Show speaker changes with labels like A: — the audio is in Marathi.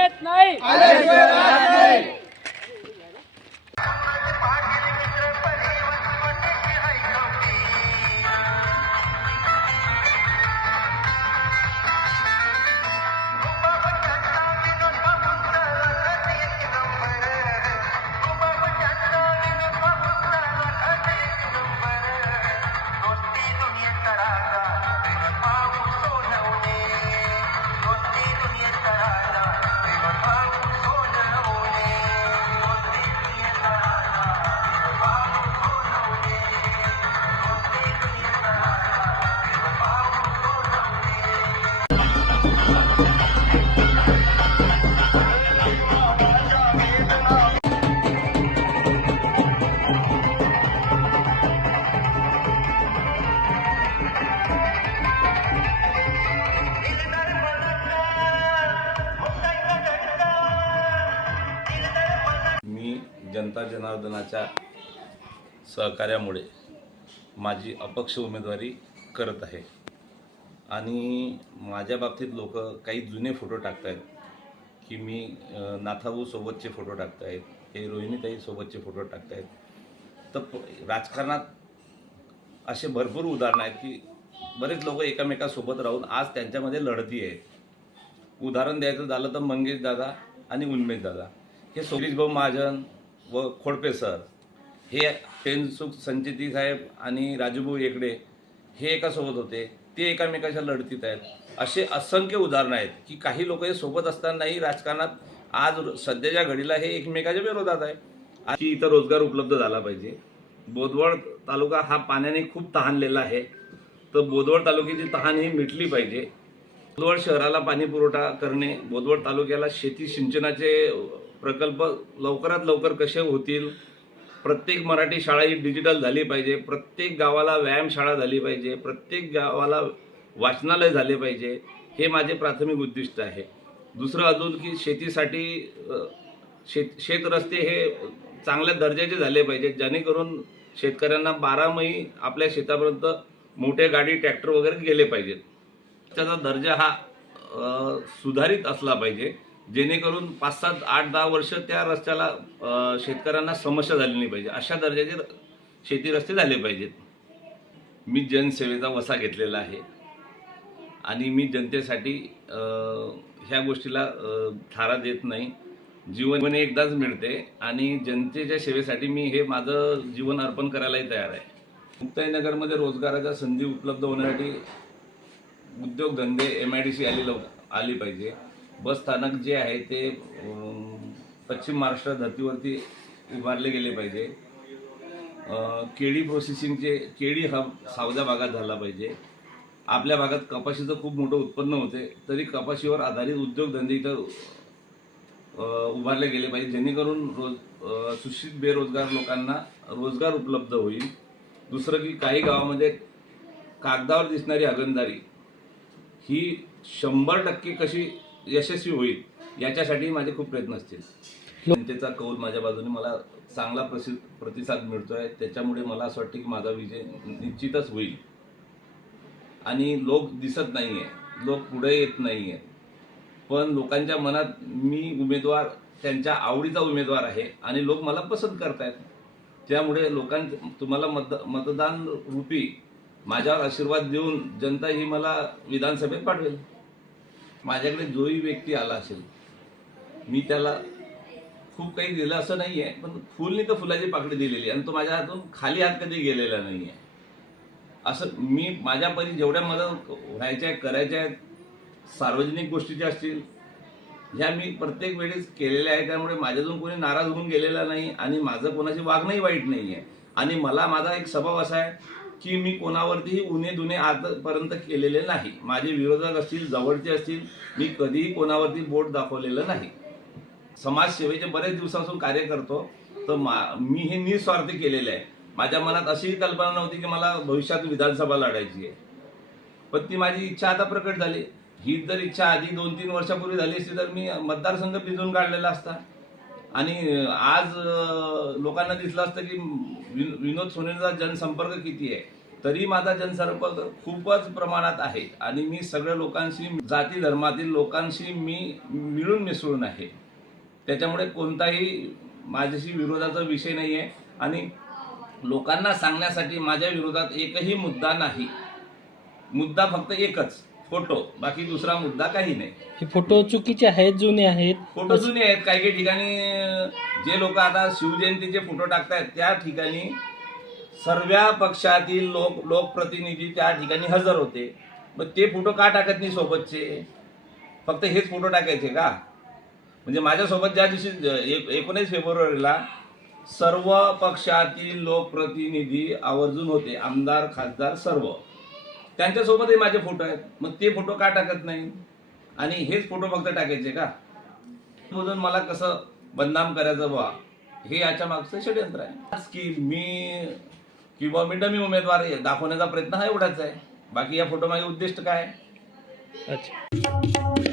A: જ નહીં. जनता जनार्दनाच्या सहकार्यामुळे माझी अपक्ष उमेदवारी करत आहे. आणि माझ्या बाबतीत लोक काही जुने फोटो टाकत आहेत की मी अ, सोबतचे फोटो टाकत आहेत हे रोहिणीताई सोबतचे फोटो टाकत आहेत तर प- राजकारणात असे भरपूर उदाहरणं आहेत की बरेच लोक एकामेकासोबत राहून आज त्यांच्यामध्ये लढती आहेत. उदाहरण द्यायचं झालं तर मंगेश दादा आणि उन्मेश दादा. हे सोगीश भाऊ महाजन व खोडपे सर. हे पेनसुख संचेती साहेब आणि राजूभाऊ एकडे हे एकासोबत होते. ते एकामेकाच्या लढतीत आहेत. असे असंख्य उदाहरणं आहेत की काही लोक हे सोबत असतानाही राजकारणात आज सध्याच्या घडीला हे एकमेकाच्या विरोधात आहे. अशी इथं रोजगार उपलब्ध झाला पाहिजे. बोदवड तालुका हा पाण्याने खूप तहानलेला आहे. तर बोदवड तालुक्याची तहान ही मिटली पाहिजे. बोदवड शहराला पाणी पुरवठा करणे बोदवड तालुक्याला शेती सिंचनाचे प्रकल्प लवकरात लवकर कसे होतील? प्रत्येक मराठी शाळा ही डिजिटल झाली पाहिजे. प्रत्येक गावाला व्यायामशाळा झाली पाहिजे. प्रत्येक गावाला वाचनालय झाले पाहिजे. हे माझे प्राथमिक उद्दिष्ट आहे. दुसरं अजून की शेतीसाठी शेत शेत शेतरस्ते हे चांगल्या दर्जाचे झाले पाहिजेत. जेणेकरून शेतकऱ्यांना बारामही आपल्या शेतापर्यंत मोठ्या गाडी ट्रॅक्टर वगैरे गेले पाहिजेत. त्याचा दर्जा हा सुधारित असला पाहिजे. जेणेकरून पाच सात आठ दहा वर्ष त्या रस्त्याला शेतकऱ्यांना समस्या झाली नाही पाहिजे. अशा दर्जाचे शेती रस्ते झाले पाहिजेत. मी जनसेवेचा वसा घेतलेला आहे. आणि मी जनतेसाठी ह्या गोष्टीला थारा देत नाही. जीवन एकदाच मिळते. आणि जनतेच्या सेवेसाठी मी हे माझं जीवन अर्पण करायलाही तयार आहे. मुक्ताईनगरमध्ये रोजगाराच्या संधी उपलब्ध होण्यासाठी उद्योगधंदे एम आय डी सी आली लव आली पाहिजे. बस स्थानक जे आहे ते पश्चिम महाराष्ट्र धर्तीवरती उभारले गेले पाहिजे. केळी प्रोसेसिंगचे केळी हब सावजा भागात झाला पाहिजे. आपल्या भागात कपाशीचं खूप मोठं उत्पन्न होते तरी कपाशीवर आधारित उद्योगधंदे इथं उभारले गेले पाहिजे. जेणेकरून रोज सुशित सुशिक्षित बेरोजगार लोकांना रोजगार उपलब्ध होईल. दुसरं की काही गावामध्ये कागदावर दिसणारी हगणदारी ही शंभर टक्के कशी यशस्वी होईल याच्यासाठी माझे खूप प्रयत्न असतील. जनतेचा कौल माझ्या बाजूने मला चांगला प्रसि प्रतिसाद मिळतोय. त्याच्यामुळे मला असं वाटतं की माझा विजय निश्चितच होईल. आणि लोक दिसत नाहीये लोक पुढे येत नाहीये. पण लोकांच्या मनात मी उमेदवार त्यांच्या आवडीचा उमेदवार आहे आणि लोक मला पसंत करतायत. त्यामुळे लोकां तुम्हाला मत मतदान रूपी माझ्यावर आशीर्वाद देऊन जनता ही मला विधानसभेत पाठवेल. माझ्याकडे जोही व्यक्ती आला असेल मी त्याला खूप काही दिलं असं नाही आहे पण फुलनी तर फुलाची पाकळी दिलेली आणि तो माझ्या हातून खाली हात कधी गेलेला नाही आहे असं मी माझ्या परी जेवढ्या मला व्हायच्या करायच्या आहेत सार्वजनिक गोष्टी ज्या असतील ह्या मी प्रत्येक वेळेस केलेल्या आहे त्यामुळे माझ्यातून कोणी नाराज होऊन गेलेला नाही आणि माझं कोणाची वागणंही वाईट नाही आहे आणि मला माझा एक स्वभाव असा आहे की मी कोणावरतीही उन्हे दुने आजपर्यंत केलेले नाही. माझे विरोधक असतील जवळचे असतील मी कधीही कोणावरती बोट दाखवलेलं नाही. समाजसेवेचे बरेच दिवसापासून कार्य करतो तर मा मी हे निस्वार्थी केलेले आहे. माझ्या मनात अशीही कल्पना नव्हती की मला भविष्यात विधानसभा लढायची आहे. पण ती माझी इच्छा आता प्रकट झाली. ही जर इच्छा आधी दोन तीन वर्षापूर्वी झाली असती तर मी मतदारसंघ भिजून काढलेला असता. आणि आज लोकांना दिसलं असतं की विनोद सोनेचा जनसंपर्क किती आहे? तरी माझा जनसंपर्क खूपच प्रमाणात आहे. आणि मी सगळ्या लोकांशी जाती धर्मातील लोकांशी मी मिळून मिसळून आहे. त्याच्यामुळे कोणताही माझ्याशी विरोधाचा विषय नाही आहे. आणि लोकांना सांगण्यासाठी माझ्या विरोधात एकही मुद्दा नाही. मुद्दा फक्त एकच. फोटो बाकी दुसरा मुद्दा काही नाही.
B: हे फोटो चुकीचे आहेत जुने आहेत.
A: फोटो जुने आहेत काही काही ठिकाणी जे लोक आता शिवजयंतीचे फोटो टाकतायत त्या ठिकाणी सर्व पक्षातील लोक लोकप्रतिनिधी त्या ठिकाणी हजर होते. मग ते फोटो का टाकत नाही सोबतचे? फक्त हेच फोटो टाकायचे का? म्हणजे माझ्यासोबत ज्या दिवशी एकोणीस फेब्रुवारीला सर्व पक्षातील लोकप्रतिनिधी आवर्जून होते आमदार खासदार सर्व. त्यांच्यासोबतही माझे फोटो आहेत. मग ते फोटो का टाकत नाही? आणि हेच फोटो फक्त टाकायचे का? म्हणून मला कसं बदनाम करायचं बा हे याच्या मागचं षडयंत्र आहे. आज की मी किंवा मी डमी उमेदवार दाखवण्याचा प्रयत्न हा एवढाच आहे. बाकी या फोटो मागे उद्दिष्ट काय?
B: अच्छा.